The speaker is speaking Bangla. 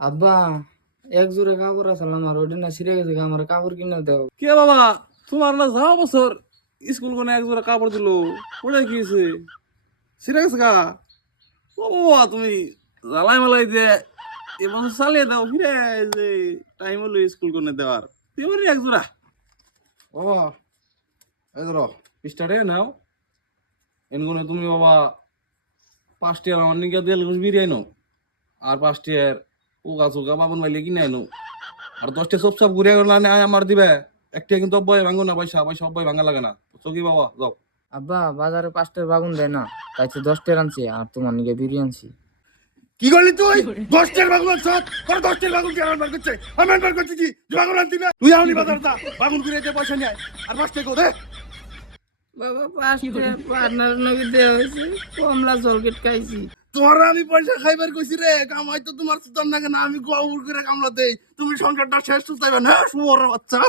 আব্বা এক জোড়া কাপড় আসলাম আমার ওইটা না ছিঁড়ে গেছে আমার কাপড় কিনে দাও। কে বাবা, তোমার না যাওয়া বছর স্কুল কোনে এক জোড়া কাপড় দিল, ওটা কি হয়েছে? ছিঁড়ে গেছে গা? ও বাবা, তুমি জ্বালাই মালাই দিয়ে এবছর চালিয়ে দাও, ফিরে যে টাইম হলো স্কুল কোনে দেওয়ার এবারই এক জোড়া। বাবা এই ধরো পিসটারে নাও, এনগুনে তুমি বাবা 5 টিয়ার আমার নিকা তেল ঘুষ বিরিয়ানি নাও, আর 5 টিয়ার উগা চুগা বাবন মাইলে কিনে আনো, আর 10টা সব সব ঘুরে গেল আমার দিবে। একটা কিন্তু অব্বই ভাঙো না, পয়সা পয়সা অব্বই ভাঙা লাগে না। চকি বাবা যাও। আব্বা বাজারে 5টার বাগুন দেয় না, তাই তো 10টার আনছি আর তোমার নিকে বিরিয়ানি আনছি। কি করলি তুই? 10টার বাগুন সব তোর 10টার বাগুন কে বার করছে? আমি বার করছি কি? তুই বাগুন আনতি না? তুই আউনি বাজার দা বাগুন কিনে দে, পয়সা নিয়ে আয়। আর 5 টাকা দে। বাবা 5টা পার্টনার নবী দেওয়া হয়েছে, কমলা জলকেট খাইছি। তোরা আমি পয়সা খাইবার কইছি রে, কামাই তো তোমার সুতার নাগে না, আমি গোয়া করে কামলা দেই। তুমি সংসারটা শেষ সুতাইবা না, শুয়োর বাচ্চা।